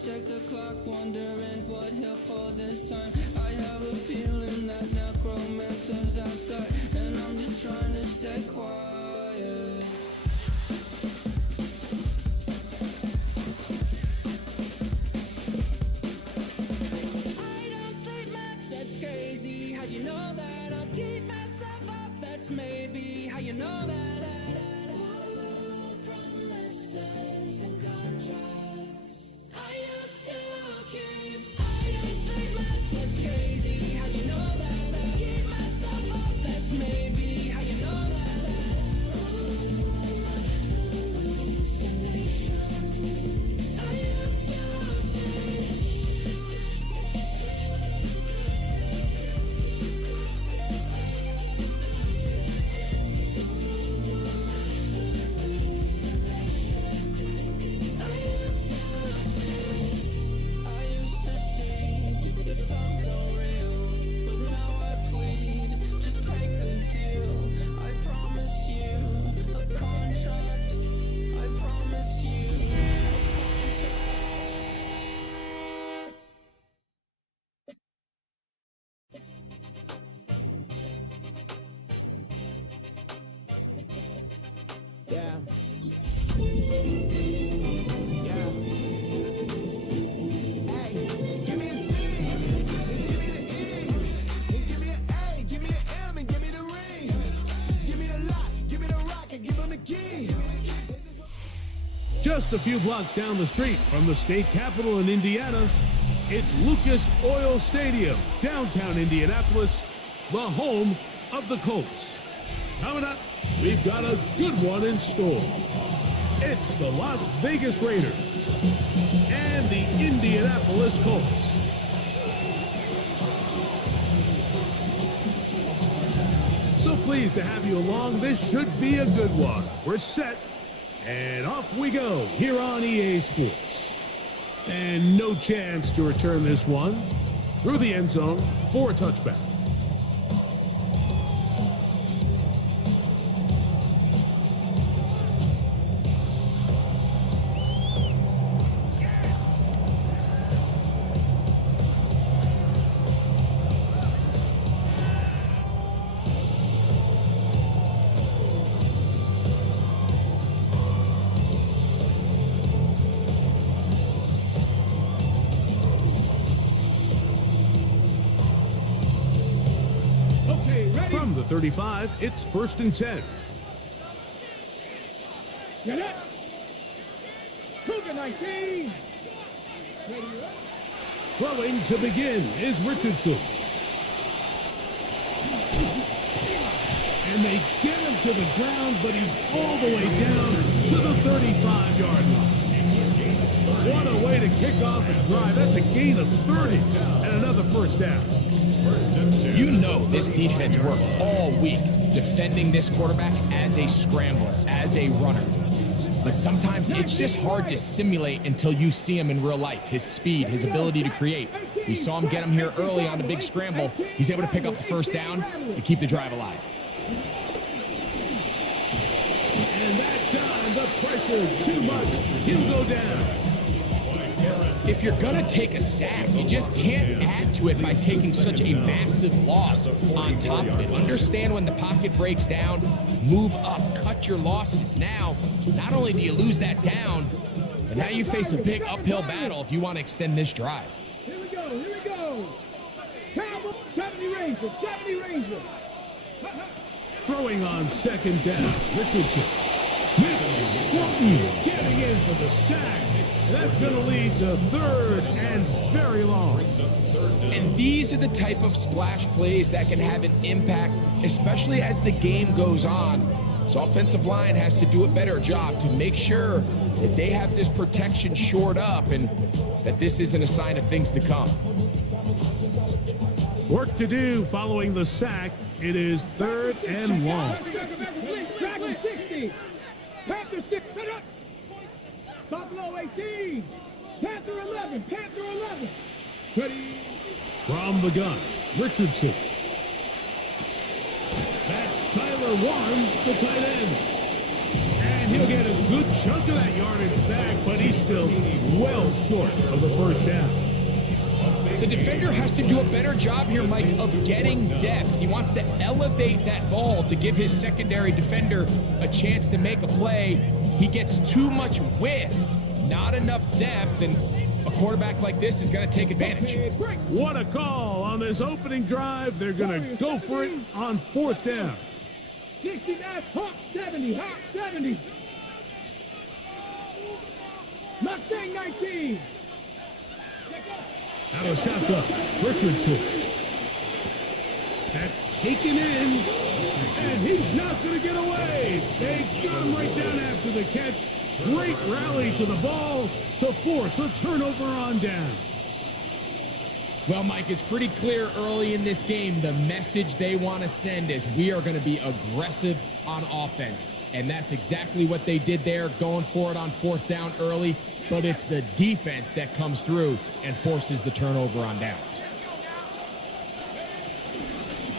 check the clock, wondering what he'll pull this time. I have a feeling that necromancer's outside, and I'm just trying to stay quiet. I don't sleep much, that's crazy. How'd you know that? I'll keep myself up, that's maybe how you know that. Ooh, promises and contracts I used to keep. I don't sleep much, that's crazy. How'd you know that? I'll keep myself up, that's maybe how you know that. I used to say. Yeah. Hey, give me a D, and give me the E, and give me an A, give me an M, and give me the ring. Give me the lock, give me the rock, and give him the key. Just a few blocks down the street from the state capitol in Indiana, it's Lucas Oil Stadium, downtown Indianapolis, the home of the Colts. Coming up, we've got a good one in store. It's the Las Vegas Raiders and the Indianapolis Colts. So pleased to have you along. This should be a good one. We're set, and off we go here on EA Sports. And no chance to return this one through the end zone for a touchback. From the 35, it's 1st and 10. Get it! Cougar 19! Throwing to begin is Richardson. And they get him to the ground, but he's all the way down to the 35-yard line. What a way to kick off a drive. That's a gain of 30 and another first down. You know this defense worked all week defending this quarterback as a scrambler, as a runner. But sometimes it's just hard to simulate until you see him in real life. His speed, his ability to create. We saw him get him here early on the big scramble. He's able to pick up the first down to keep the drive alive. And that time, the pressure too much. He'll go down. If you're gonna take a sack, you just can't add to it by taking such a massive loss on top of it. Understand when the pocket breaks down, move up, cut your losses. Now, not only do you lose that down, but now you face a big uphill battle if you want to extend this drive. Here we go, here we go! Cowboys, 70 Rangers, 70 Rangers! Throwing on 2nd down, Richardson. Scruton getting in for the sack. That's going to lead to 3rd and very long. And these are the type of splash plays that can have an impact, especially as the game goes on. So offensive line has to do a better job to make sure that they have this protection shored up and that this isn't a sign of things to come. Work to do following the sack. It is 3rd and long. Dragon 60! Panther 6, cut up! Buffalo 18! Panther 11! Panther 11! Ready? From the gun, Richardson. That's Tyler Warren, the tight end. And And he'll get a good chunk of that yardage back, but he's still well short of the first down. The defender has to do a better job here, Mike, of getting depth. He wants to elevate that ball to give his secondary defender a chance to make a play. He gets too much width, not enough depth, and a quarterback like this is going to take advantage. What a call on this opening drive. They're going to go for it on fourth down. 69, hop 70, hop 70. Mustang 19. Out of shotgun, Richardson. That's taken in, and he's not going to get away. They got him right down after the catch. Great rally to the ball to force a turnover on down. Well, Mike, it's pretty clear early in this game the message they want to send is we are going to be aggressive on offense. And that's exactly what they did there, going for it on fourth down early. But it's the defense that comes through and forces the turnover on downs.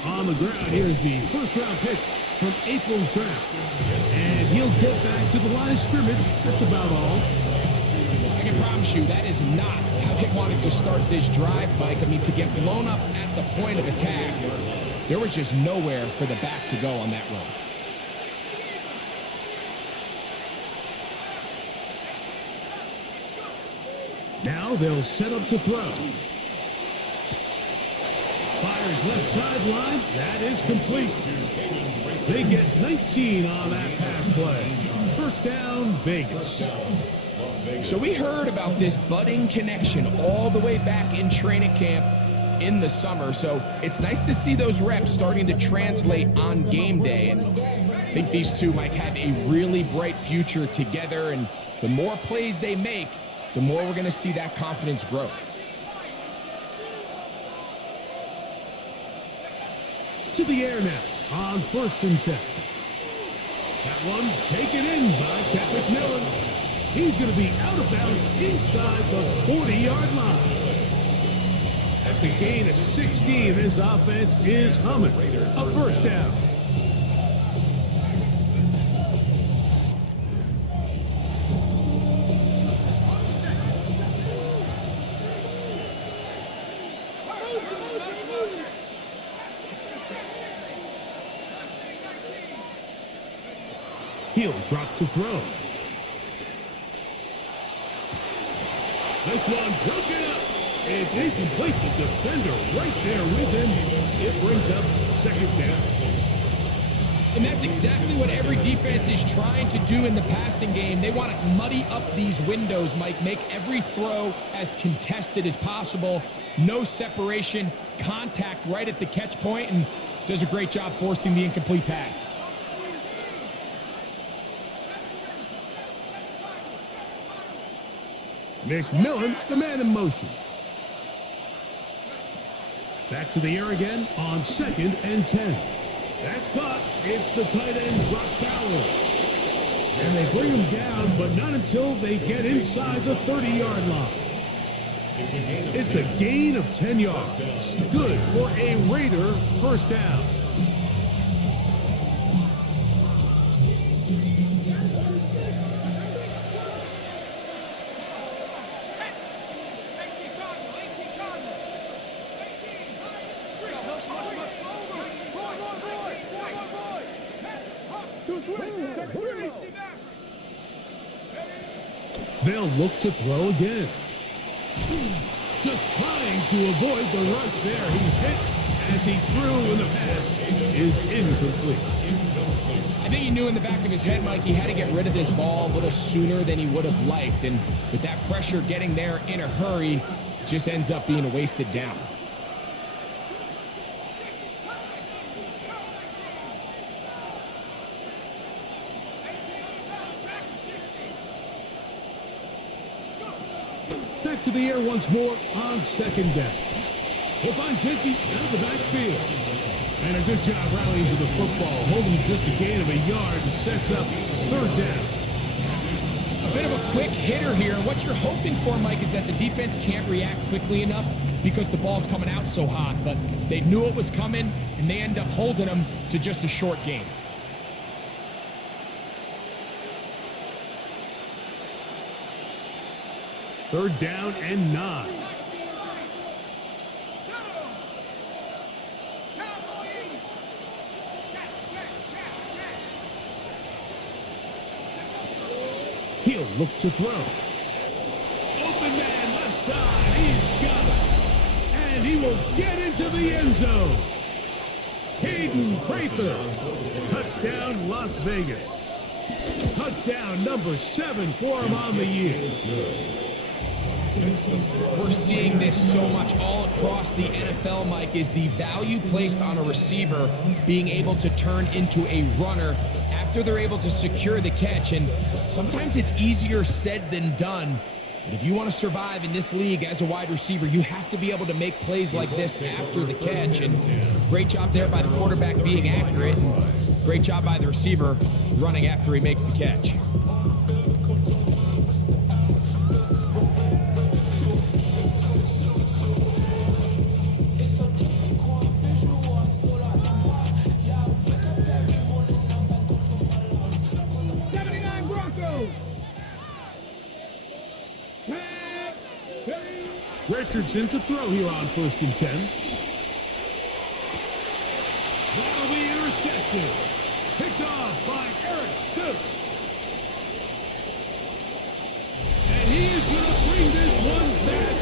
On the ground, here's the first-round pick from April's draft. And he'll get back to the line of scrimmage. That's about all. I can promise you that is not how they wanted to start this drive, Mike. I mean, to get blown up at the point of attack, there was just nowhere for the back to go on that run. Now they'll set up to throw. Fires left sideline. That is complete. They get 19 on that pass play. First down, Vegas. So we heard about this budding connection all the way back in training camp in the summer. So it's nice to see those reps starting to translate on game day. And I think these two might have a really bright future together. And the more plays they make, the more we're going to see that confidence grow. To the air now on first and 10. That one taken in by Ted McMillan. He's going to be out of bounds inside the 40-yard line. That's a gain of 16. This offense is humming. A first down. He'll drop to throw. This one broken up. It's incomplete. The defender right there with him. It brings up second down. And that's exactly what every defense is trying to do in the passing game. They want to muddy up these windows, Mike, make every throw as contested as possible. No separation, contact right at the catch point, and does a great job forcing the incomplete pass. McMillan, the man in motion. Back to the air again on second and 10. That's caught. It's the tight end, Brock Bowers. And they bring him down, but not until they get inside the 30-yard line. It's a gain of 10 yards. Good for a Raider first down. They'll look to throw again. Just trying to avoid the rush there. He's hit as he threw, and the pass is incomplete. I think he knew in the back of his head, Mike, he had to get rid of this ball a little sooner than he would have liked. And with that pressure getting there in a hurry, it just ends up being a wasted down. Back to the air once more on second down. He'll find Jenke out of the backfield. And a good job rallying to the football, holding just a gain of a yard and sets up third down. A bit of a quick hitter here. What you're hoping for, Mike, is that the defense can't react quickly enough because the ball's coming out so hot. But they knew it was coming, and they end up holding them to just a short gain. 3rd down and 9. He'll look to throw. Open man, left side. He's got it. And he will get into the end zone. Caden Prather. Touchdown, Las Vegas. Touchdown number 7 for him on the year. We're seeing this so much all across the NFL, Mike, is the value placed on a receiver being able to turn into a runner after they're able to secure the catch. And sometimes it's easier said than done. But if you want to survive in this league as a wide receiver, you have to be able to make plays like this after the catch. And great job there by the quarterback being accurate. And great job by the receiver running after he makes the catch. Richardson to throw here on 1st and 10. That'll be intercepted. Picked off by Eric Stokes. And he is going to bring this one back.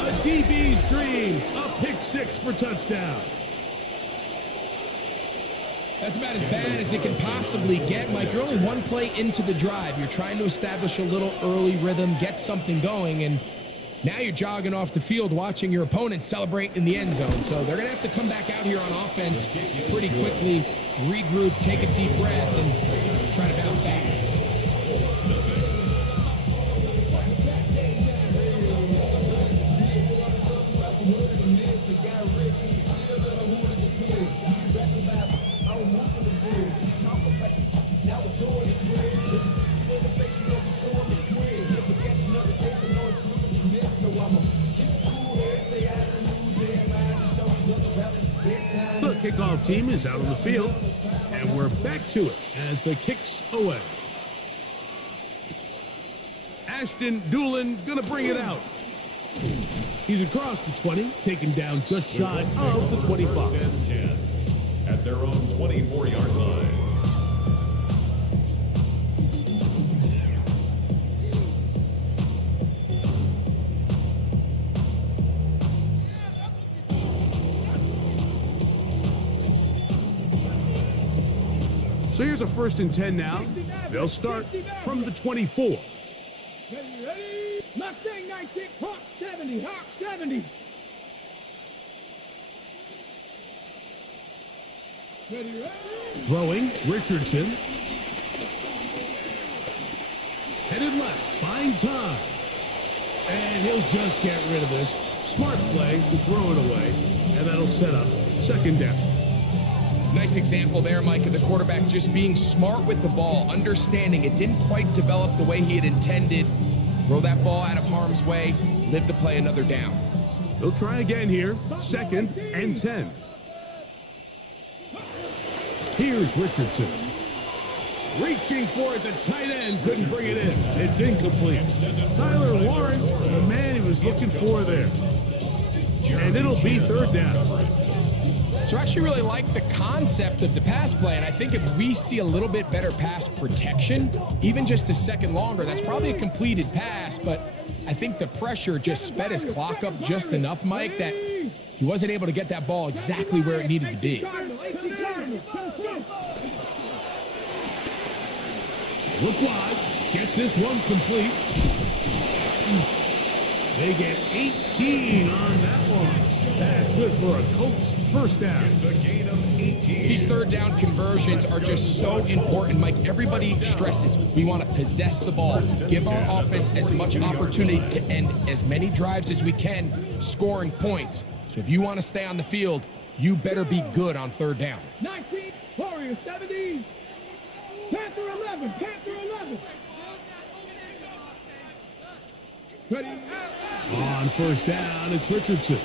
A DB's dream. A pick 6 for touchdown. That's about as bad as it can possibly get, Mike. You're only one play into the drive. You're trying to establish a little early rhythm, get something going, and now you're jogging off the field watching your opponent celebrate in the end zone. So they're going to have to come back out here on offense pretty quickly, regroup, take a deep breath, and try to bounce back. The kickoff team is out on the field, and we're back to it as the kick's away. Ashton Doolin gonna bring it out. He's across the 20, taken down just shy of the 25. At their own 24-yard line. So here's a 1st and 10 now. They'll start from the 24. Ready? Mustang 96, Hawk 70, Hawk 70. Ready? Throwing, Richardson. Headed left, buying time. And he'll just get rid of this. Smart play to throw it away. And that'll set up 2nd down. Nice example there, Mike, of the quarterback just being smart with the ball, understanding it didn't quite develop the way he had intended. Throw that ball out of harm's way, live to play another down. They'll try again here, 2nd and 10. Here's Richardson. Reaching for it, the tight end couldn't bring it in. It's incomplete. Tyler Warren, the man he was looking for there. And it'll be 3rd down. So I actually really like the concept of the pass play, and I think if we see a little bit better pass protection, even just a second longer, that's probably a completed pass, but I think the pressure just sped his clock up just enough, Mike, that he wasn't able to get that ball exactly where it needed to be. Look wide, get this one complete. They get 18 on that one. That's good for a Colts 1st down. It's a gain of 18. These 3rd down conversions are just so important, Mike. Everybody stresses we want to possess the ball, give our offense as much opportunity to end as many drives as we can, scoring points. So if you want to stay on the field, you better be good on 3rd down. 19, Warriors 70, Panther 11, Panther 11. Ready? On 1st down, it's Richardson.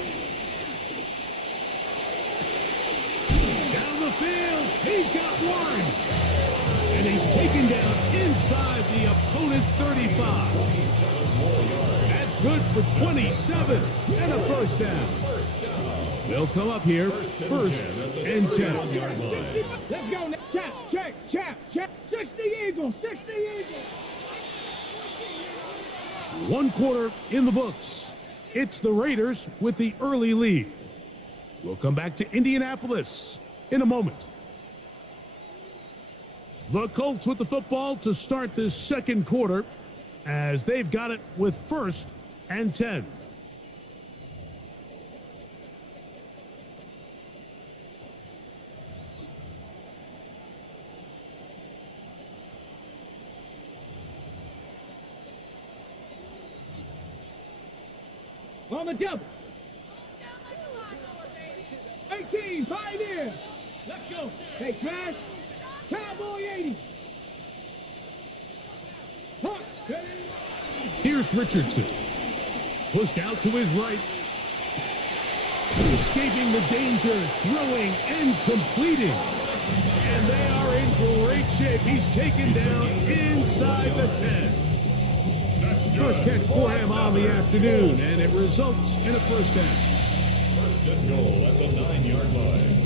Down the field, he's got Warren. And he's taken down inside the opponent's 35. That's good for 27 and a first down. They'll come up here, first and 10. Let's go now. Check. 60 Eagles, 60 Eagles. 1 quarter in the books. It's the Raiders with the early lead. We'll come back to Indianapolis in a moment. The Colts with the football to start this second quarter as they've got it with first and 10. On the double. 18, Pioneer. Let's go. Hey, Trash. Cowboy 80. Hawk. Here's Richardson. Pushed out to his right. Escaping the danger, throwing and completing. And they are in great shape. He's taken down inside the 10. First catch for him on the afternoon, and it results in a first down. First and goal at the 9-yard line.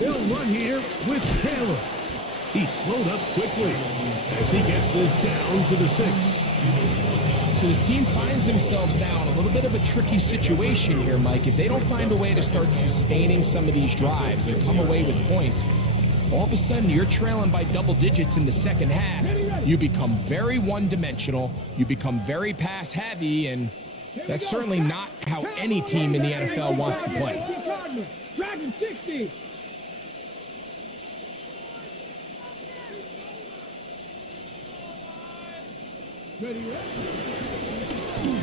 They'll run here with Taylor. He slowed up quickly as he gets this down to the 6. So this team finds themselves now in a little bit of a tricky situation here, Mike. If they don't find a way to start sustaining some of these drives and come away with points, all of a sudden you're trailing by double digits in the second half. You become very one-dimensional. You become very pass-heavy, and that's certainly not how any team in the NFL wants to play. Dragon 60. The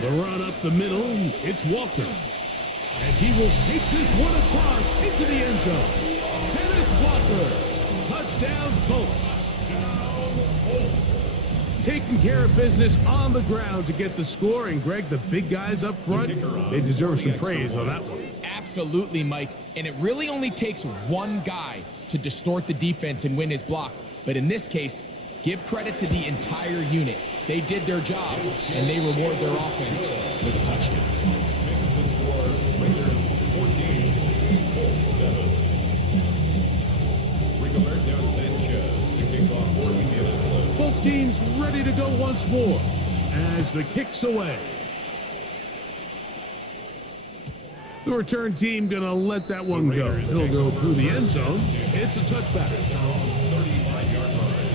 run up the middle, it's Walker. And he will take this one across into the end zone. Kenneth Walker, touchdown Colts. Taking care of business on the ground to get the score. And Greg, the big guys up front, they deserve some praise on that one. Absolutely, Mike. And it really only takes one guy to distort the defense and win his block. But in this case, give credit to the entire unit. They did their job, and they reward their offense with a touchdown. Makes the score Raiders 14, Colts 7. Rigoberto Sanchez to kick off for Indianapolis. Both teams ready to go once more as the kick's away. The return team gonna let that one go. It'll go through the end zone. It's a touchback. 35-yard line.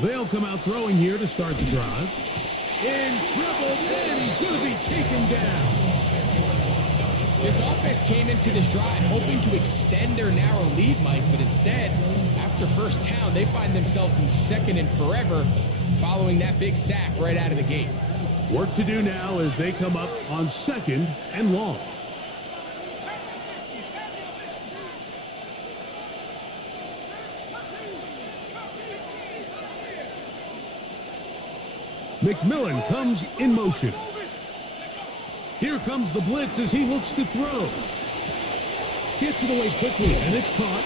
They'll come out throwing here to start the drive. In trouble, and he's going to be taken down. This offense came into this drive hoping to extend their narrow lead, Mike, but instead, after first down, they find themselves in second and forever following that big sack right out of the gate. Work to do now as they come up on second and long. McMillan comes in motion. Here comes the blitz as he looks to throw. Gets it away quickly, and it's caught.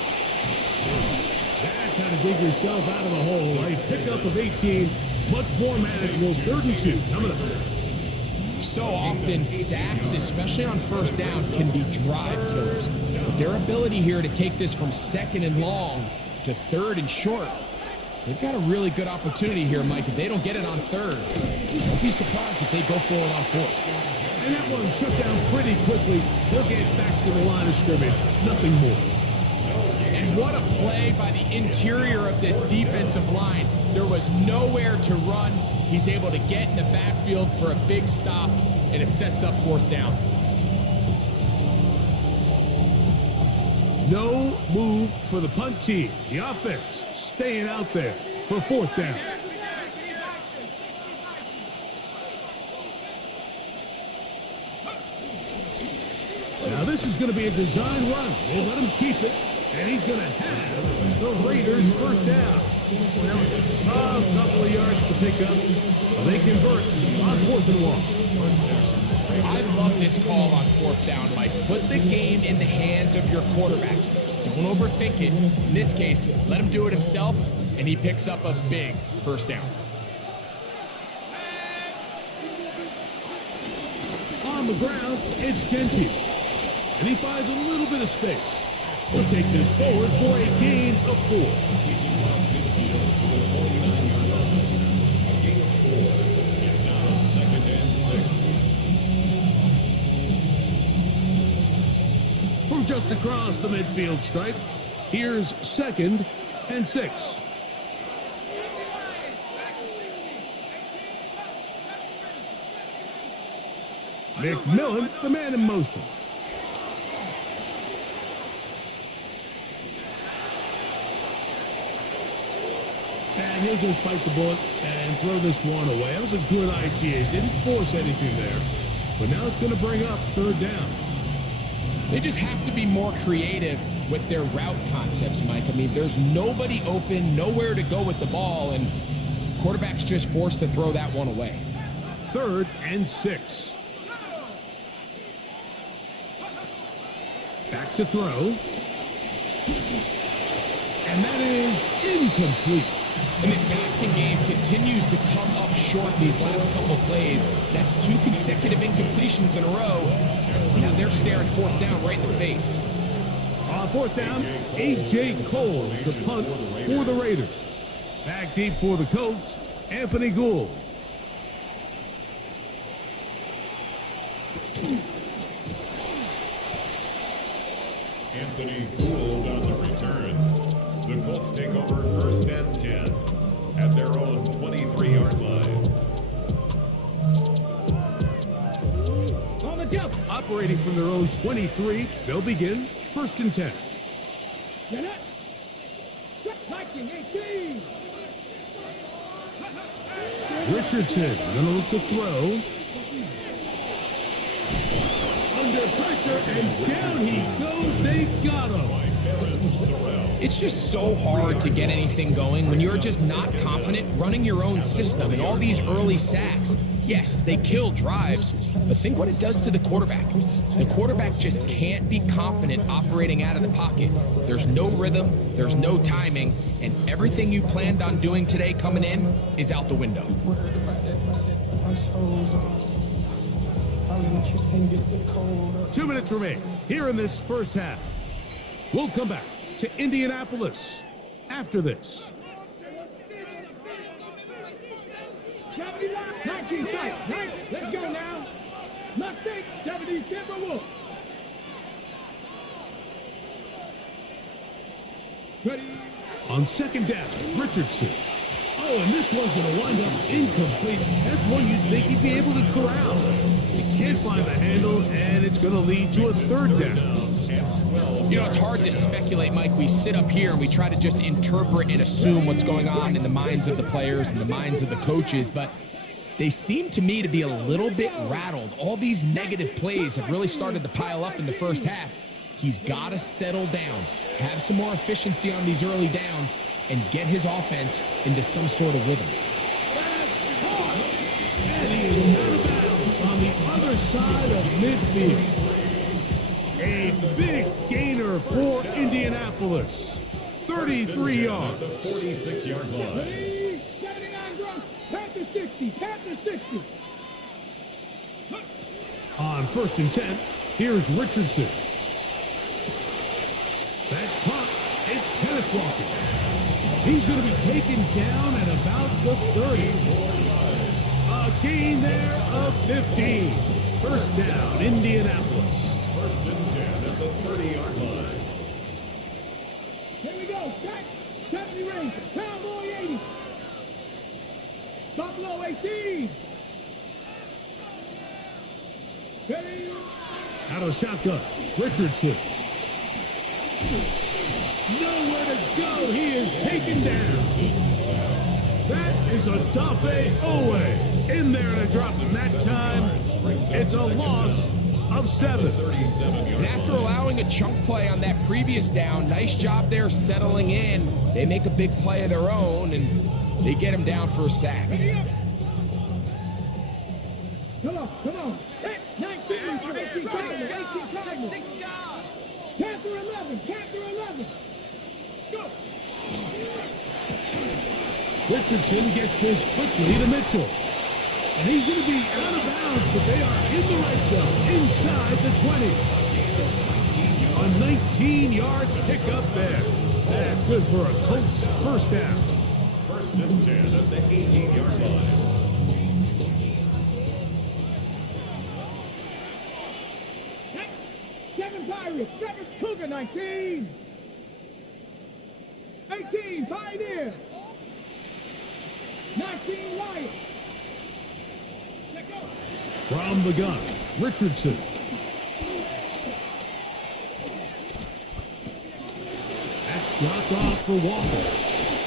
That's how to dig yourself out of the hole. A pickup of 18, much more manageable. 3rd and 2 coming up. So often, sacks, especially on first down, can be drive killers. But their ability here to take this from second and long to 3rd and short They've got a really good opportunity here, Mike. If they don't get it on third, don't be surprised if they go for it on fourth. And that one shut down pretty quickly. They'll get back to the line of scrimmage. Nothing more. And what a play by the interior of this defensive line. There was nowhere to run. He's able to get in the backfield for a big stop, and it sets up fourth down. No move for the punt team. The offense staying out there for fourth down. Now this is going to be a design run. They let him keep it, and he's going to have the Raiders first down. Well, that was a tough couple of yards to pick up. Well, they convert on 4th and 1. I love this call on fourth down, Mike. Put the game in the hands of your quarterback. Don't overthink it. In this case, let him do it himself, and he picks up a big first down. On the ground, it's Genty. And he finds a little bit of space. He'll take this forward for a gain of 4. From just across the midfield stripe, here's 2nd and 6. McMillan, the man in motion. And he'll just bite the bullet and throw this one away. That was a good idea. He didn't force anything there. But now it's going to bring up 3rd down. They just have to be more creative with their route concepts, Mike. I mean, there's nobody open, nowhere to go with the ball, and quarterback's just forced to throw that one away. 3rd and 6. Back to throw. And that is incomplete. And this passing game continues to come up short these last couple plays. That's 2 consecutive incompletions in a row. Now they're staring fourth down right in the face. On 4th down, A.J. Cole to punt for the Raiders. Back deep for the Colts, Anthony Gould. Anthony Gould on the return. The Colts take over 1st and 10 at their own 23-yard line. On the jump. Operating from their own 23, they'll begin 1st and 10. Get it. Liking 18. Richardson gonna look to throw. Under pressure, and down he goes. They got him. It's just so hard to get anything going when you're just not confident running your own system, and all these early sacks. Yes, they kill drives, but think what it does to the quarterback. The quarterback just can't be confident operating out of the pocket. There's no rhythm, there's no timing, and everything you planned on doing today coming in is out the window. 2 minutes remain here in this first half. We'll come back to Indianapolis after this. 19 sight. Let's go now. Mustang 70 Timberwolves. Ready. On 2nd down, Richardson. Oh, and this one's going to wind up incomplete. That's one you'd think he'd be able to corral. He can't find the handle, and it's going to lead to a 3rd down. You know, it's hard to speculate, Mike. We sit up here and we try to just interpret and assume what's going on in the minds of the players and the minds of the coaches, but they seem to me to be a little bit rattled. All these negative plays have really started to pile up in the first half. He's got to settle down, have some more efficiency on these early downs, and get his offense into some sort of rhythm. That's caught. And he is out of bounds on the other side of midfield. A big gainer for Indianapolis. 33 yards. 46-yard line. Ready. 79 drunk. Panther 60. Panther 60. On 1st and 10, here's Richardson. That's caught. It's Kenneth Walker. He's going to be taken down at about the 30. A gain there of 15. First down, Indianapolis. First and 10 at the 30-yard line. Here we go. Back. 70 range. Cowboy 80. Buffalo 18. Ready. Out of shotgun, Richardson. Nowhere to go. He is taken down. That is a Dafe Owe in there and a drop. And that time, it's a loss of 7. And after allowing a chunk play on that previous down, nice job there settling in. They make a big play of their own, and they get him down for a sack. Come on, come on. 19, 18 Cardinals, 18 Cardinals. Panther 11, Panther 11. Go. Richardson gets this quickly to Mitchell. And he's going to be out of bounds, but they are in the red zone, inside the 20. A 19-yard pickup there. That's good for a Colts first down. First and 10 at the 18-yard line. Seven Pirates, 7 Cougar, 19. 18 Pioneer. 19 Lions. Let go. From the gun, Richardson. That's dropped off for Walker.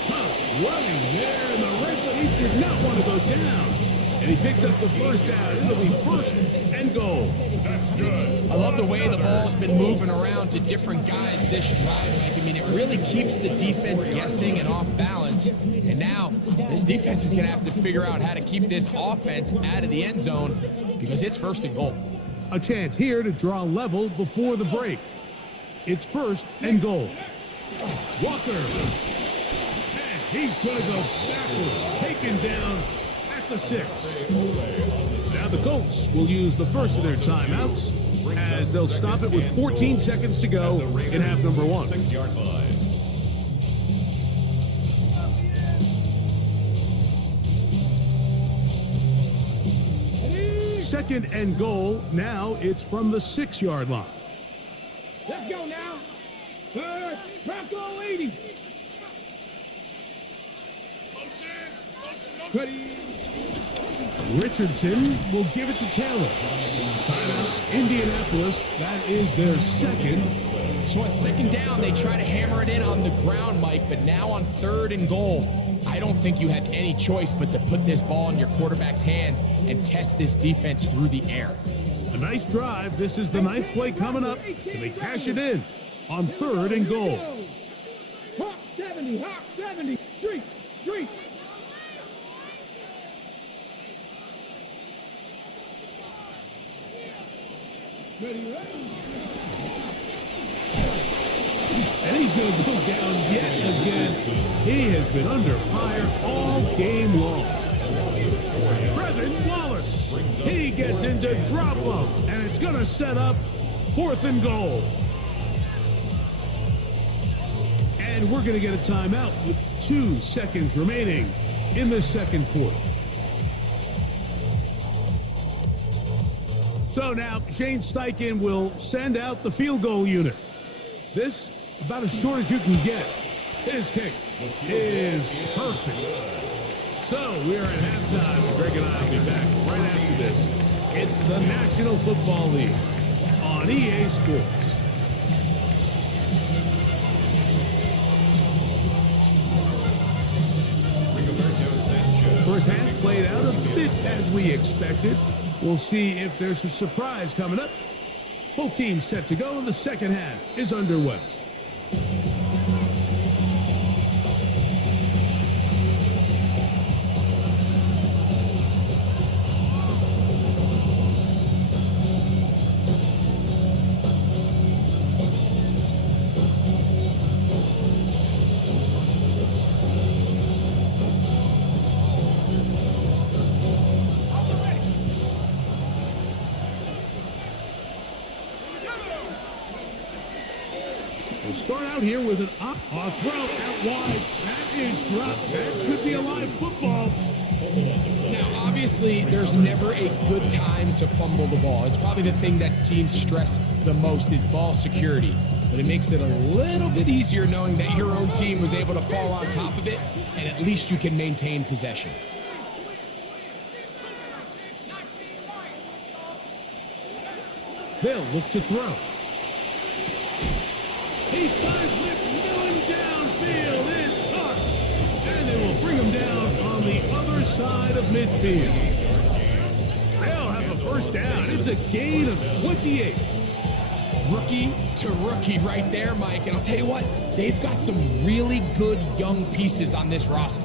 Tough running there in the red zone. He did not want to go down. And he picks up the first down. It'll be first and goal. That's good. I love the way the ball's been moving around to different guys this drive. Like, I mean, it really keeps the defense guessing and off balance. And now this defense is going to have to figure out how to keep this offense out of the end zone because it's first and goal. A chance here to draw level before the break. It's first and goal. Walker. And he's going to go backwards. Taken down at the 6. Now the Colts will use the first of their timeouts as they'll stop it with 14 seconds to go in half number 1. 6-yard line. Second and goal. Now it's from the 6-yard line. Let's go now. Third, Bronco 80. Ready. Richardson will give it to Taylor. Timeout, Indianapolis. That is their second. So on second down, they try to hammer it in on the ground, Mike, but now on third and goal, I don't think you have any choice but to put this ball in your quarterback's hands and test this defense through the air. A nice drive. This is the 9th play coming up. And they cash it in on third and goal. Hawk 70, Hawk 70. Street, street. Ready, ready. And he's going to go down yet again. He has been under fire all game long. Trevin Wallace. He gets into drop up, and it's going to set up 4th and goal. And we're going to get a timeout with 2 seconds remaining in the second quarter. So now Shane Steichen will send out the field goal unit. This, about as short as you can get. His kick is perfect. So we are at halftime. Greg and I will be back right after this. It's the National Football League on EA Sports. First half played out a bit as we expected. We'll see if there's a surprise coming up. Both teams set to go, and the second half is underway. We'll start out here with an off throw out wide. That is dropped. That could be a live football. Now, obviously, there's never a good time to fumble the ball. It's probably the thing that teams stress the most is ball security. But it makes it a little bit easier knowing that your own team was able to fall on top of it, and at least you can maintain possession. They'll look to throw. He finds McMillan downfield. It's caught. And they will bring him down on the other side of midfield. They'll have a first down. It's a gain of 28. Rookie to rookie right there, Mike. And I'll tell you what, they've got some really good young pieces on this roster.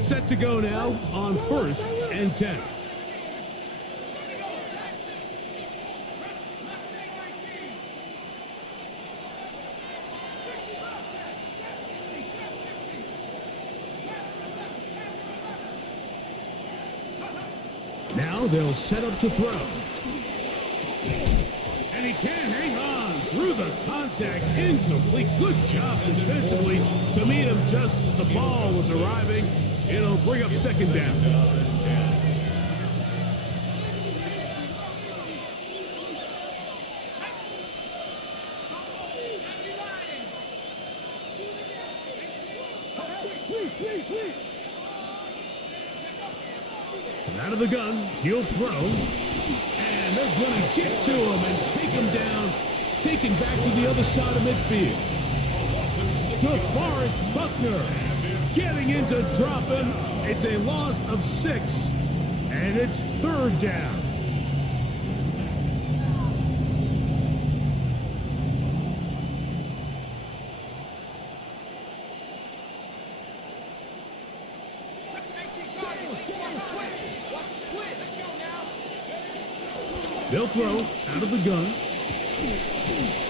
Set to go now on 1st and 10. Now they'll set up to throw. And he can't hang on through the contact. Incomplete. Good job defensively to meet him just as the ball was arriving. It'll bring up second down. Out of the gun, he'll throw, and they're going to get to him and take him down, taken back to the other side of midfield. DeForest Buckner getting into dropping. It's a loss of 6, and it's 3rd down. They'll throw out of the gun.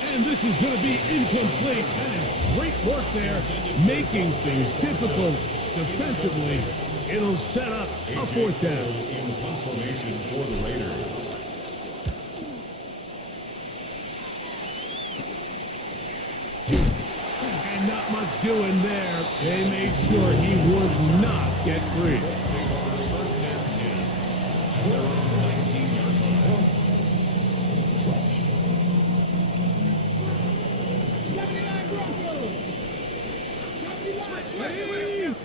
And this is going to be incomplete. That is great work there, making things difficult defensively. It'll set up a 4th down. In punt formation for the Raiders. And not much doing there. They made sure he would not get free. First and 10. Their own 19-yard line.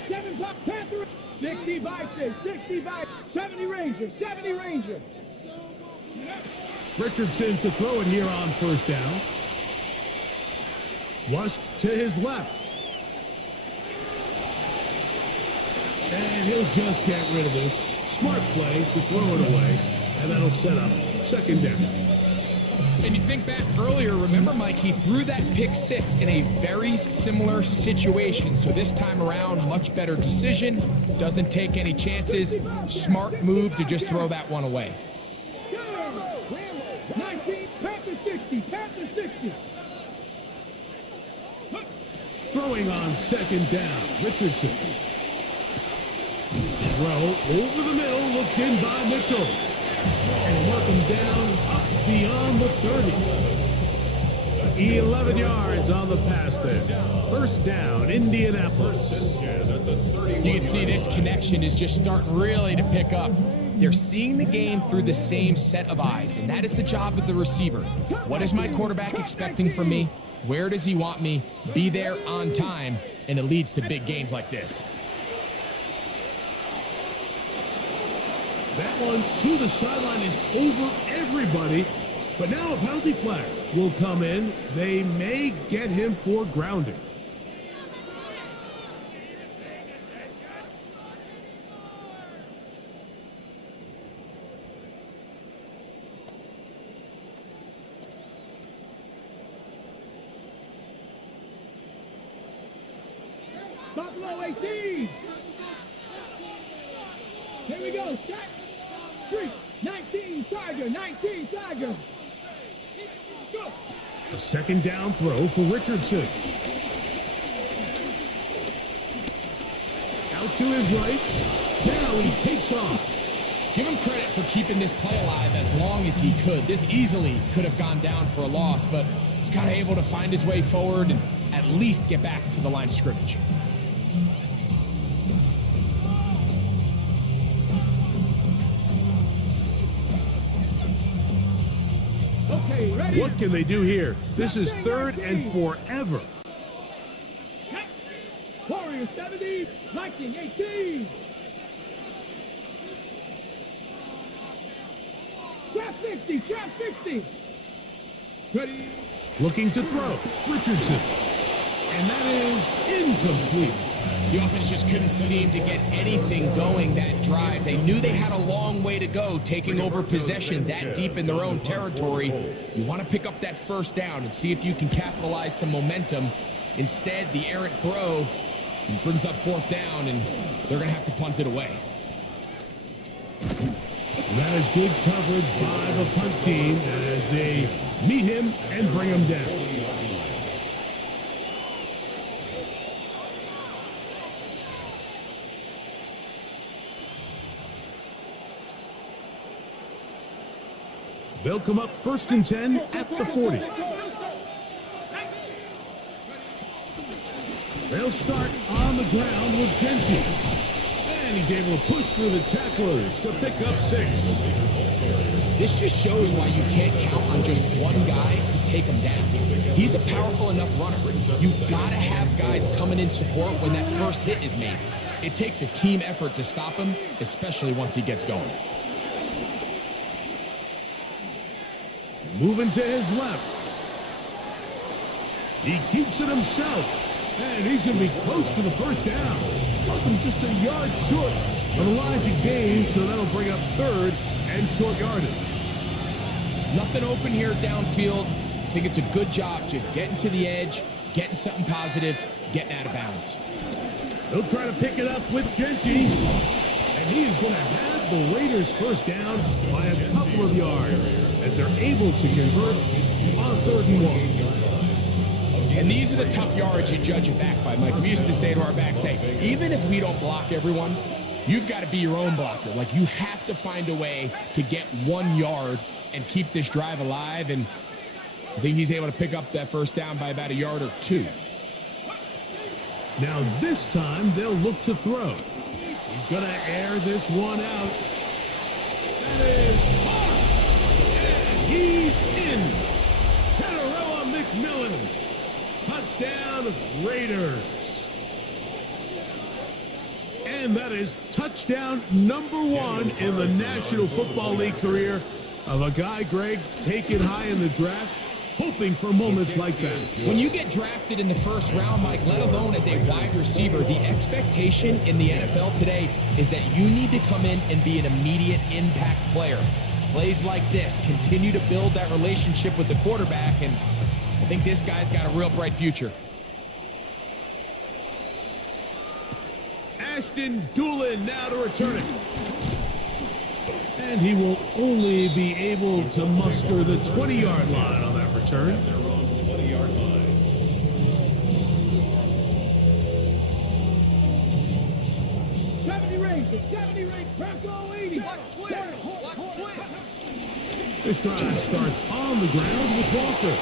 Seven Pop Panther, 60 Bison, 60 Bison, 70 Ranger, 70 Ranger. Richardson to throw it here on 1st down. Flushed to his left. And he'll just get rid of this. Smart play to throw it away. And that'll set up 2nd down. And you think back earlier, remember, Mike, he threw that pick 6 in a very similar situation. So this time around, much better decision. Doesn't take any chances. Smart move to just throw that one away. 19, Panther 60, Panther 60. Throwing on 2nd down. Richardson. Throw over the middle, looked in by Mitchell. And work him down up beyond the 30. 11 yards on the pass there. 1st down, Indianapolis. You can see this connection is just starting really to pick up. They're seeing the game through the same set of eyes, and that is the job of the receiver. What is my quarterback expecting from me? Where does he want me? Be there on time, and it leads to big gains like this. That one to the sideline is over everybody. But now a penalty flag will come in. They may get him for grounding. Buffalo 18. Here we go. Set. 3. 19 Tiger. 19 Tiger. Go. A 2nd down throw for Richardson. Out to his right. Now he takes off. Give him credit for keeping this play alive as long as he could. This easily could have gone down for a loss, but He's kind of able to find his way forward and at least get back to the line of scrimmage. Okay, ready? What can they do here? This is 3rd and forever. Warrior 70, 1918. Trap 60, trap 60. Ready? Looking to throw. Richardson. And that is incomplete. The offense just couldn't seem to get anything going that drive. They knew they had a long way to go taking over possession that deep in their own territory. You want to pick up that first down and see if you can capitalize some momentum. Instead, the errant throw brings up 4th down, and they're going to have to punt it away. And that is good coverage by the punt team as they meet him and bring him down. They'll come up 1st and 10 at the 40. They'll start on the ground with Genty. And he's able to push through the tacklers to pick up 6. This just shows why you can't count on just one guy to take him down. He's a powerful enough runner. You've got to have guys coming in support when that first hit is made. It takes a team effort to stop him, especially once he gets going. Moving to his left. He keeps it himself. And he's going to be close to the first down. Welcome just a yard short of the line to gain, so that'll bring up 3rd and short yardage. Nothing open here downfield. I think it's a good job just getting to the edge, getting something positive, getting out of bounds. They'll try to pick it up with Genty. And he is going to have the Raiders first down by a couple of yards as they're able to convert on 3rd and 1. And these are the tough yards you judge it back by, Mike. We used to say to our backs, hey, even if we don't block everyone, you've got to be your own blocker. Like, you have to find a way to get 1 yard and keep this drive alive. And I think he's able to pick up that first down by about a yard or 2. Now this time they'll look to throw. He's going to air this one out. That is hard. And he's in. Tenerella McMillan. Touchdown, Raiders. And that is touchdown number 1 in the National Football League career of a guy, Greg, taken high in the draft, hoping for moments like that. When you get drafted in the first round, Mike, let alone as a wide receiver, the expectation in the NFL today is that you need to come in and be an immediate impact player. Plays like this continue to build that relationship with the quarterback, and I think this guy's got a real bright future. Ashton Doolin now to return it. And he will only be able to muster the 20-yard line on that return. At their own 20-yard line. 70 range, Bronco 80. This drive starts on the ground with Walker.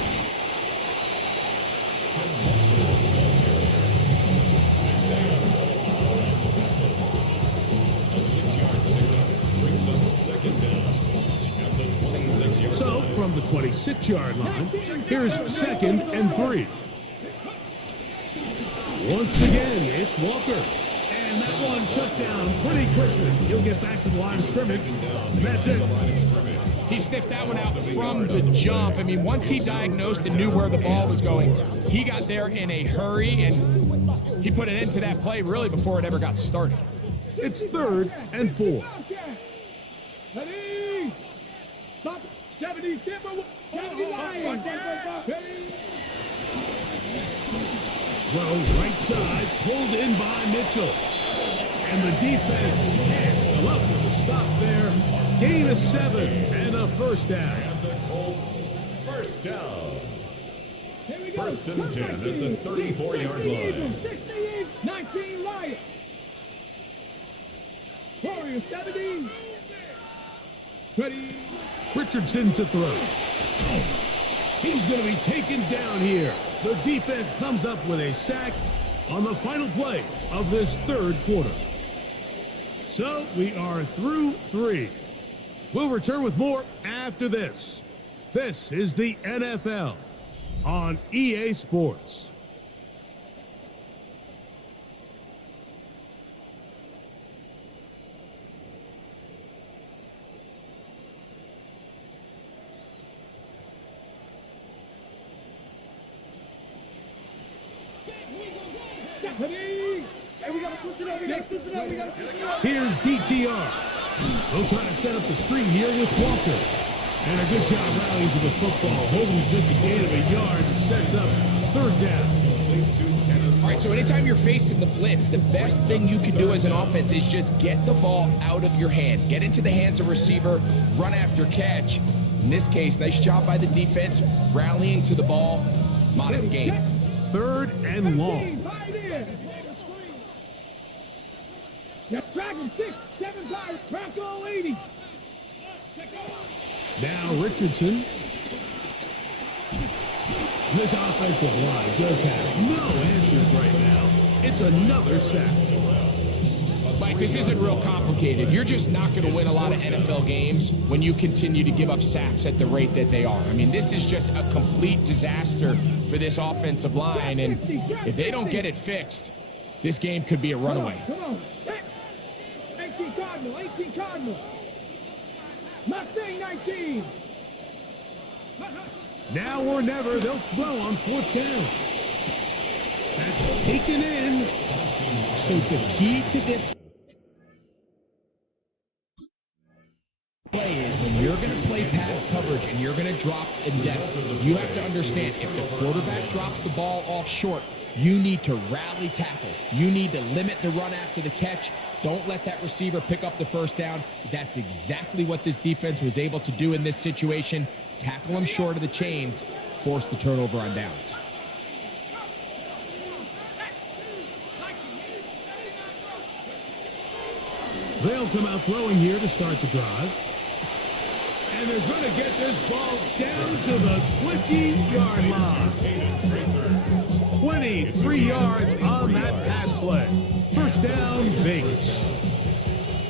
So, from the 26-yard line, here's 2nd and 3. Once again, it's Walker. And that one shut down pretty quickly. He'll get back to the line of scrimmage. And that's it. He sniffed that one out from the jump. I mean, once he diagnosed and knew where the ball was going, he got there in a hurry, and he put an end to that play really before it ever got started. It's 3rd and 4. Ready? Stop. 70 Timber. 70 Lions. Ready? Throw right side, pulled in by Mitchell. And the defense can't come up with a stop there. Gain of 7 and a first down. And the Colts, first down. Here we go. 1st and 10 at the 34-yard line. 19 Lions. Warrior 70. Ready? Richardson to throw. He's going to be taken down here. The defense comes up with a sack on the final play of this third quarter. So we are through 3. We'll return with more after this. This is the NFL on EA Sports. Here's DTR. They'll try to set up the screen here with Walker. And a good job rallying to the football, holding just a gain of a yard and sets up third down. All right, so anytime you're facing the blitz, the best thing you can do as an offense is just get the ball out of your hand. Get into the hands of receiver, run after catch. In this case, nice job by the defense, rallying to the ball. Modest gain. Third and long. Dragon 6, 7, 5, Bronco 80. Now Richardson. This offensive line just has no answers right now. It's another sack. Mike, this isn't real complicated. You're just not going to win a lot of NFL games when you continue to give up sacks at the rate that they are. I mean, this is just a complete disaster for this offensive line, and if they don't get it fixed, this game could be a runaway. Come on. 18 Cardinal. Mustang 19. Now or never, they'll throw on fourth down. That's taken in. So the key to this play is when you're going to play pass coverage and you're going to drop in depth, you have to understand if the quarterback drops the ball off short, you need to rally tackle. You need to limit the run after the catch. Don't let that receiver pick up the first down. That's exactly what this defense was able to do in this situation. Tackle him short of the chains, force the turnover on downs. They'll come out throwing here to start the drive. And they're going to get this ball down to the 20-yard line. 23 yards on that pass play. First down, Vegas.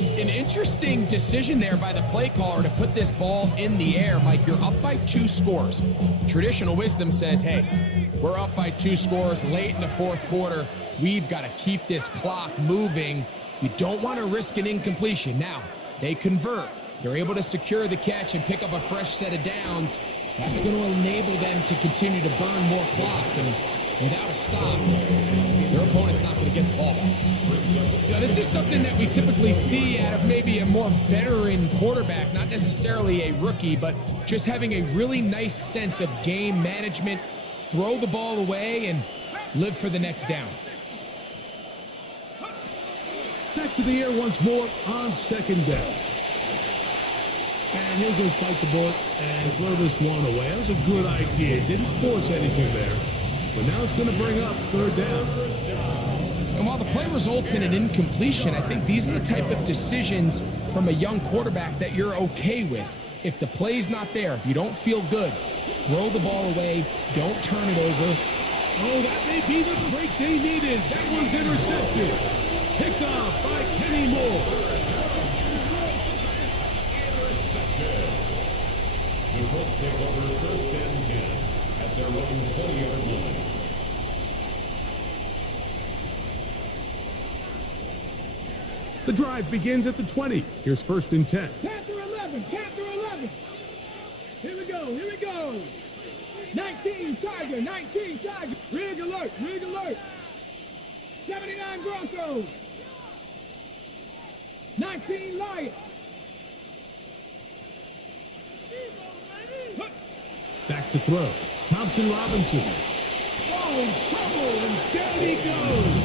An interesting decision there by the play caller to put this ball in the air. Mike, you're up by 2 scores. Traditional wisdom says, hey, we're up by 2 scores late in the fourth quarter. We've got to keep this clock moving. We don't want to risk an incompletion. Now, they convert. They're able to secure the catch and pick up a fresh set of downs. That's going to enable them to continue to burn more clock. And without a stop, their opponent's not going to get the ball back. So this is something that we typically see out of maybe a more veteran quarterback, not necessarily a rookie, but just having a really nice sense of game management, throw the ball away, and live for the next down. Back to the air once more on second down. And he'll just bite the bullet and throw this one away. That was a good idea. Didn't force anything there. But now it's going to bring up third down. And while the play results in an incompletion, I think these are the type of decisions from a young quarterback that you're okay with. If the play's not there, if you don't feel good, throw the ball away, don't turn it over. Oh, that may be the break they needed. That one's intercepted. Picked off by Kenny Moore. The Colts take over first and 10 at their own 20-yard line. The drive begins at the 20. Here's first and 10. Panther 11. Here we go. 19 Tiger. Rig alert. 79 Broncos. 19 Lions. Back to throw. Thompson Robinson. Oh, in trouble, and down he goes.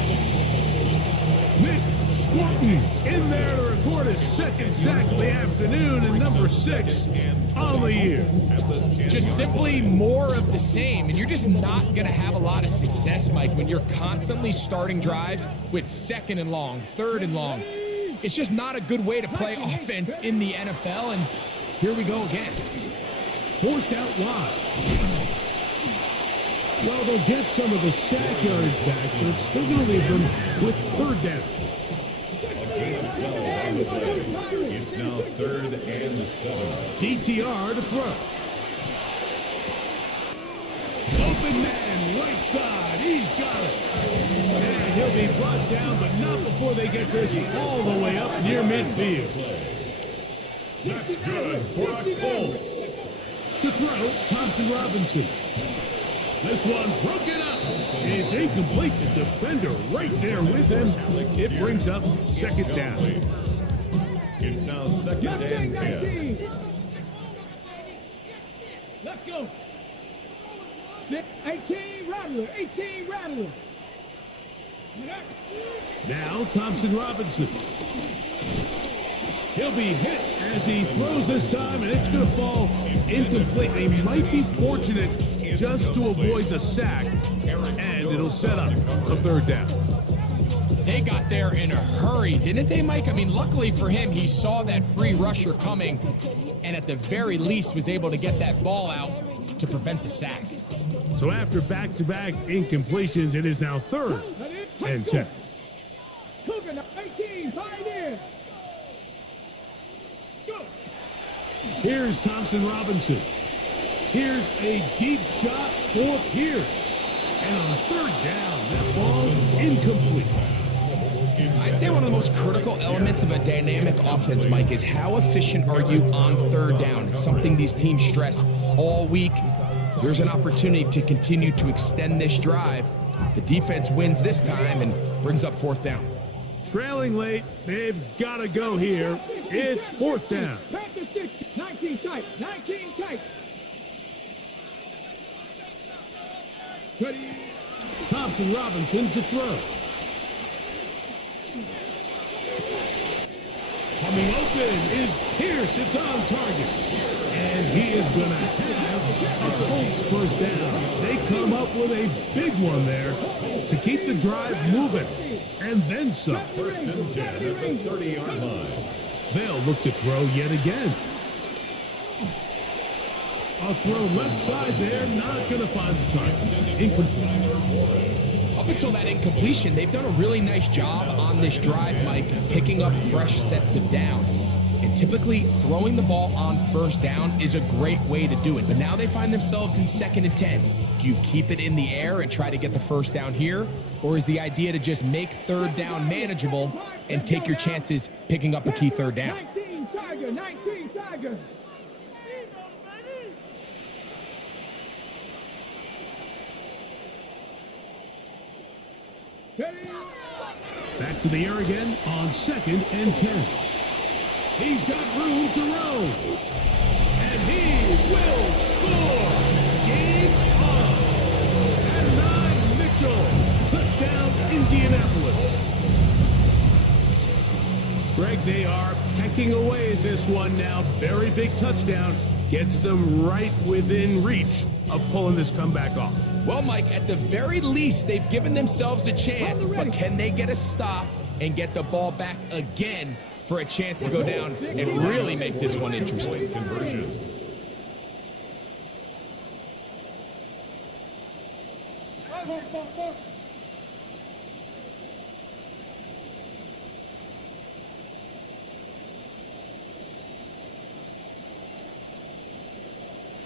Nick Squatton in there to record his second sack of the afternoon, and number 6 on the year. Just simply more of the same, and you're just not going to have a lot of success, Mike, when you're constantly starting drives with second and long, third and long. It's just not a good way to play offense in the NFL, and here we go again. Forced out wide. Well, they'll get some of the sack yards back, but it's still going to leave them with third down. It's now 3rd and 7. DTR to throw. Open man, right side. He's got it. And he'll be brought down, but not before they get this all the way up near midfield. That's good for a Colts. To throw, Thompson Robinson. This one broken up. It's incomplete. The defender right there with him. It brings up second down. It's now 2nd and 10. Let's go. 18 Rattler, 18 Rattler. Now Thompson Robinson. He'll be hit as he throws this time, and it's going to fall incomplete. They might be fortunate just to avoid the sack, and it'll set up a third down. They got there in a hurry, didn't they, Mike? I mean, luckily for him, he saw that free rusher coming, and at the very least was able to get that ball out to prevent the sack. So after back-to-back incompletions, it is now 3rd and 10. Cougar, 18, Pioneer. Go. Here's Thompson Robinson. Here's a deep shot for Pierce. And on 3rd down, that ball incomplete. I'd say one of the most critical elements of a dynamic offense, Mike, is how efficient are you on 3rd down? It's something these teams stress all week. There's an opportunity to continue to extend this drive. The defense wins this time and brings up 4th down. Trailing late, they've got to go here. It's 4th down. 19 tight, 19 tight. Ready. Thompson Robinson to throw. Coming open is Pierce. It's on target. And he is going to have a Colts first down. They come up with a big one there to keep the drive moving. And then some. 1st and 10 at the 30-yard line. They'll look to throw yet again. A throw left side there, not going to find the target. Incomplete. Up until that incompletion, they've done a really nice job on this drive, Mike, picking up fresh sets of downs. And typically, throwing the ball on 1st down is a great way to do it. But now they find themselves in 2nd and 10. Do you keep it in the air and try to get the 1st down here? Or is the idea to just make 3rd down manageable and take your chances picking up a key 3rd down? 19 Tiger, 19 Tiger. Back to the air again on 2nd and 10. He's got room to roam. And he will score. Game on. Adonai Mitchell. Touchdown, Indianapolis. Greg, they are pecking away at this one now. Very big touchdown. Gets them right within reach of pulling this comeback off. Well, Mike, at the very least, they've given themselves a chance, but can they get a stop and get the ball back again for a chance to go down and really make this one interesting? Conversion.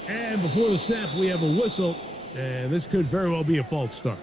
And before the snap, we have a whistle, and this could very well be a false start.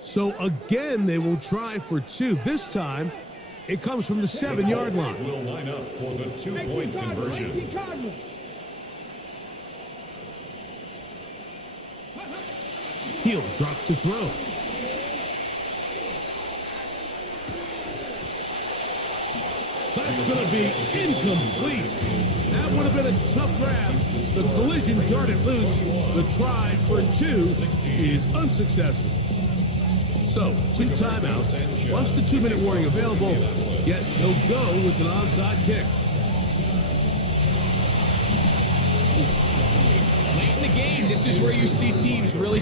So again, they will try for 2. This time, it comes from the 7-yard line. Will line up for the 2-point conversion. He'll drop to throw. That's going to be incomplete. That would have been a tough grab. The collision jarred it loose. The try for 2 is unsuccessful. So, 2 timeouts, plus the 2-minute warning available, yet he'll go with an onside kick. Late in the game, this is where you see teams really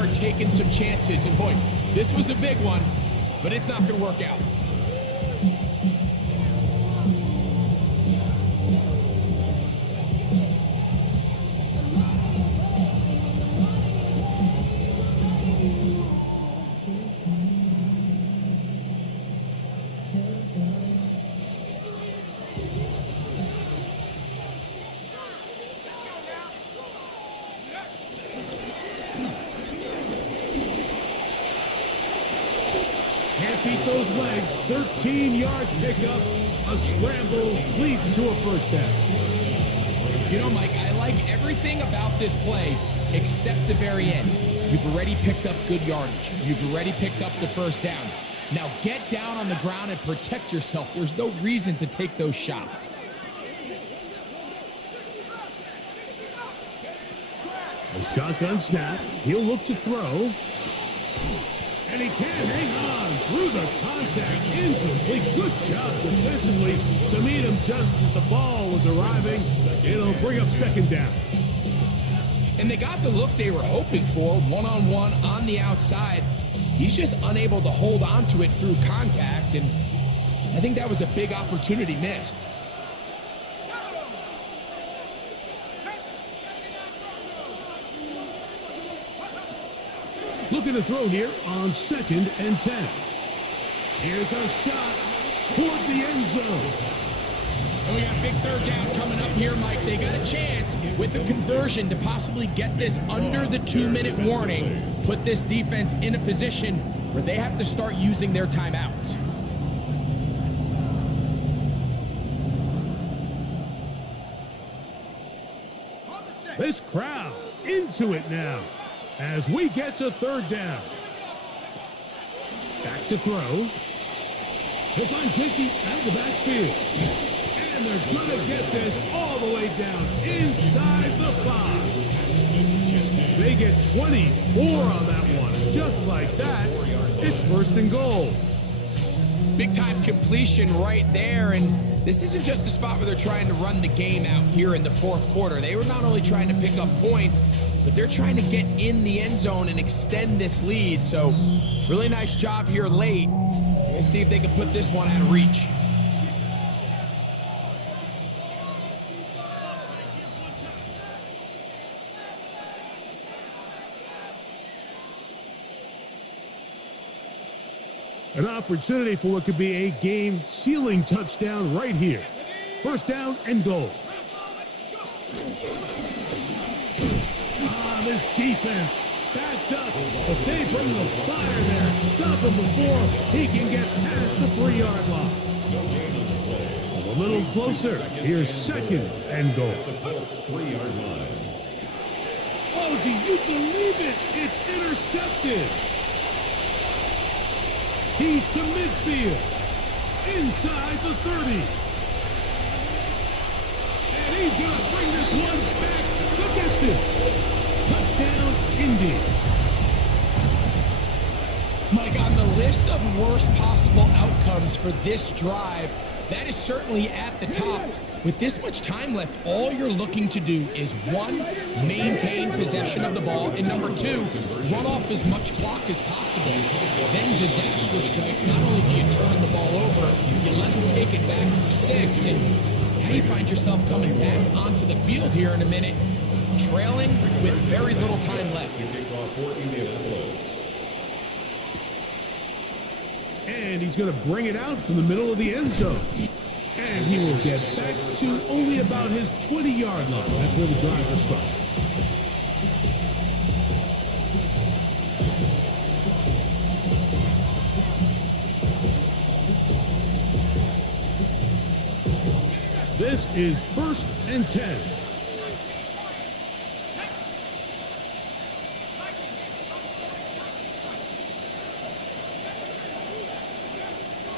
are taking some chances, and boy, this was a big one, but it's not going to work out. Can't beat those legs. 13-yard pickup. A scramble leads to a first down. You know, Mike, I like everything about this play except the very end. You've already picked up good yardage. You've already picked up the first down. Now get down on the ground and protect yourself. There's no reason to take those shots. A shotgun snap. He'll look to throw. And he can't hang on through the contact. Incomplete. Good job defensively to meet him just as the ball was arriving. It'll bring up second down. And they got the look they were hoping for, one-on-one on the outside. He's just unable to hold on to it through contact, and I think that was a big opportunity missed. Looking to throw here on 2nd and 10. Here's a shot toward the end zone. And we got a big third down coming up here, Mike. They got a chance with the conversion to possibly get this under the 2-minute warning, put this defense in a position where they have to start using their timeouts. This crowd into it now as we get to third down. Back to throw. He'll find JT out of the backfield. And they're going to get this all the way down inside the 5. They get 24 on that one. Just like that, it's 1st and goal. Big time completion right there, and this isn't just a spot where they're trying to run the game out here in the 4th quarter. They were not only trying to pick up points, but they're trying to get in the end zone and extend this lead. So really nice job here late. Let's see if they can put this one out of reach. An opportunity for what could be a game-sealing touchdown right here. 1st down and goal. This defense backed up, but they bring the fire there. Stop him before he can get past the 3-yard line. A little closer. Here's 2nd and goal. Oh, do you believe it? It's intercepted. He's to midfield, inside the 30. And he's going to bring this one back the distance. Touchdown, Indy. Mike, on the list of worst possible outcomes for this drive, that is certainly at the top. With this much time left, all you're looking to do is, 1, maintain possession of the ball, and number 2, run off as much clock as possible. Then disaster strikes. Not only do you turn the ball over, you let them take it back for 6, and now you find yourself coming back onto the field here in a minute, trailing with very little time left. And he's going to bring it out from the middle of the end zone. And he will get back to only about his 20-yard line. That's where the drive will start. This is 1st and 10.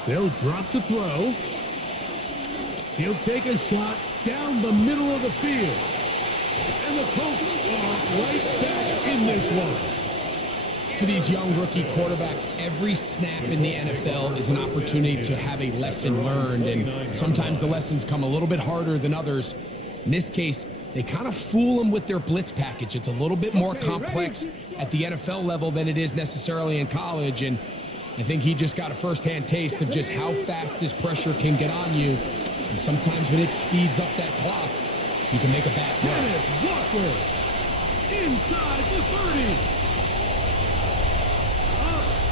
They'll drop to throw. He'll take a shot down the middle of the field. And the Colts are right back in this one. For these young rookie quarterbacks, every snap in the NFL is an opportunity to have a lesson learned, and sometimes the lessons come a little bit harder than others. In this case, they kind of fool them with their blitz package. It's a little bit more complex at the NFL level than it is necessarily in college, and I think he just got a first-hand taste of just how fast this pressure can get on you, and sometimes when it speeds up that clock, you can make a bad play. Kenneth Walker inside the 30.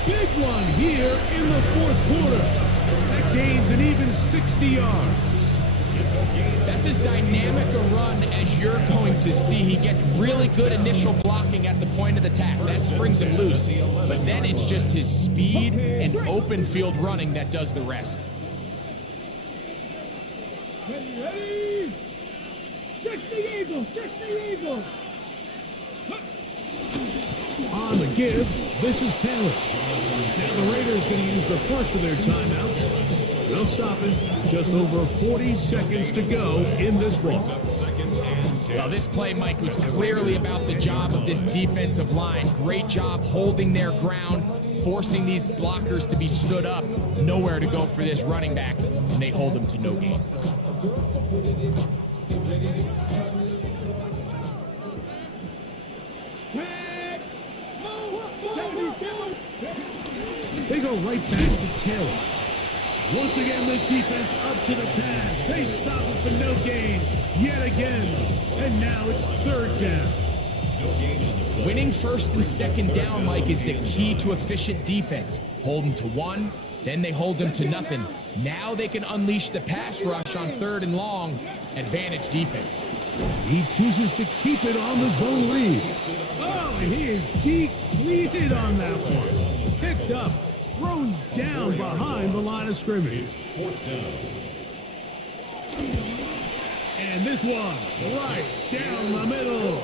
Big one here in the 4th quarter. That gains an even 60 yards. That's as dynamic a run as you're going to see. He gets really good initial blocking at the point of the tack. That springs him loose. But then it's just his speed and open field running that does the rest. Ready? Fix the Eagles! Fix the Eagles! On the give, this is Taylor. Now the Raiders going to use the first of their timeouts. They'll stop it. Just over 40 seconds to go in this one. Well, this play, Mike, was clearly about the job of this defensive line. Great job holding their ground, forcing these blockers to be stood up. Nowhere to go for this running back, and they hold him to no gain. They go right back to Taylor. Once again, this defense up to the task. They stop it for no gain yet again. And now it's 3rd down. Winning 1st and 2nd down, Mike, is the key to efficient defense. Hold them to 1, then they hold them to nothing. Now they can unleash the pass rush on 3rd and long. Advantage defense. He chooses to keep it on the zone read. Oh, he is depleted on that one. Picked up, thrown down behind the line of scrimmage. And this one, right down the middle.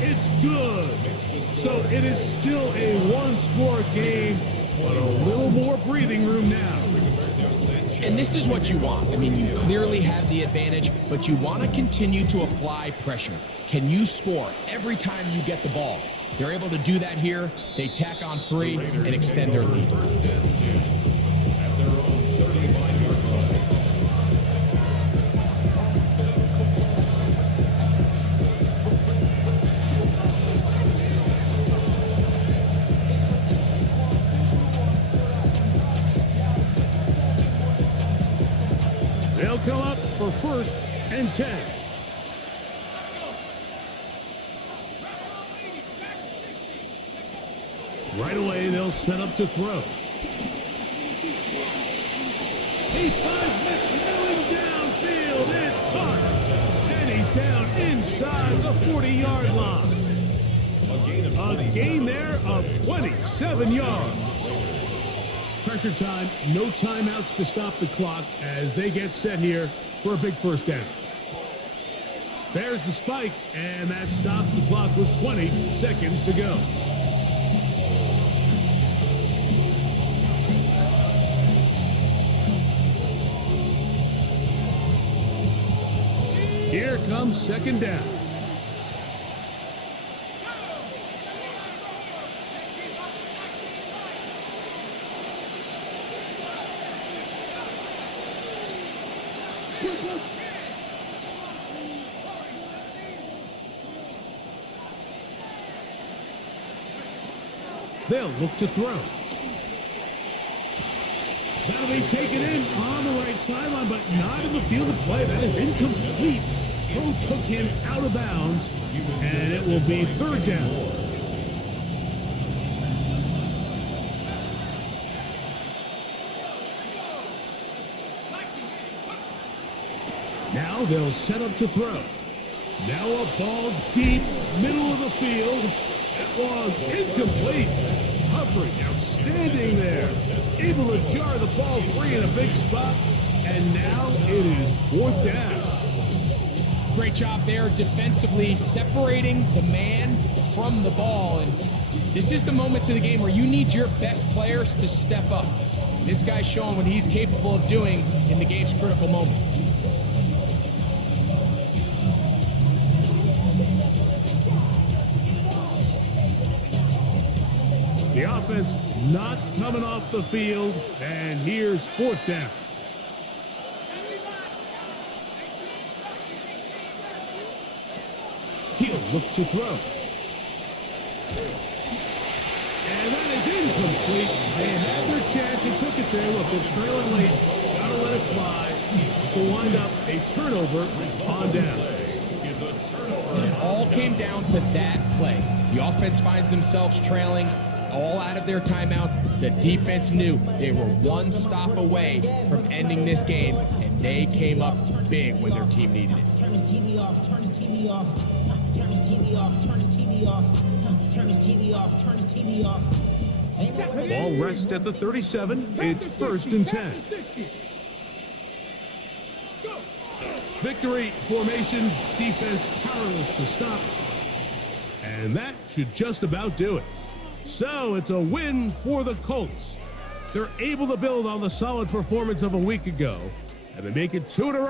It's good. So it is still a 1-score game, but a little more breathing room now. And this is what you want. I mean, you clearly have the advantage, but you want to continue to apply pressure. Can you score every time you get the ball? They're able to do that here. They tack on 3 and extend their lead. They'll come up for 1st and 10. Right away, they'll set up to throw. He finds McMillan downfield. It's caught. And he's down inside the 40-yard line. A gain there of 27 yards. Pressure time, no timeouts to stop the clock as they get set here for a big 1st down. There's the spike, and that stops the clock with 20 seconds to go. Here comes 2nd down. They'll look to throw. That'll be taken in on the right sideline, but not in the field of play. That is incomplete. Throw took him out of bounds, and it will be 3rd down. Now they'll set up to throw. Now a ball deep, middle of the field. That was incomplete. Coverage outstanding there. Able to jar the ball free in a big spot. And now it is 4th down. Great job there defensively, separating the man from the ball. And this is the moments of the game where you need your best players to step up. This guy's showing what he's capable of doing in the game's critical moment. The offense not coming off the field, and here's 4th down. He'll look to throw. And that is incomplete. They had their chance and took it there. Look, they're trailing late. Gotta let it fly. This will wind up a turnover on down. And it all came down to that play. The offense finds themselves trailing all out of their timeouts. The defense knew they were one stop away from ending this game, and they came up big when their team needed it. Turn his TV off, turn his TV off, turn his TV off, turn his TV off, turn his TV off, turn his TV off. Ball rests at the 37. It's 1st and 10. Victory formation, defense powerless to stop. And that should just about do it. So it's a win for the Colts. They're able to build on the solid performance of a week ago, and they make it 2 in a row.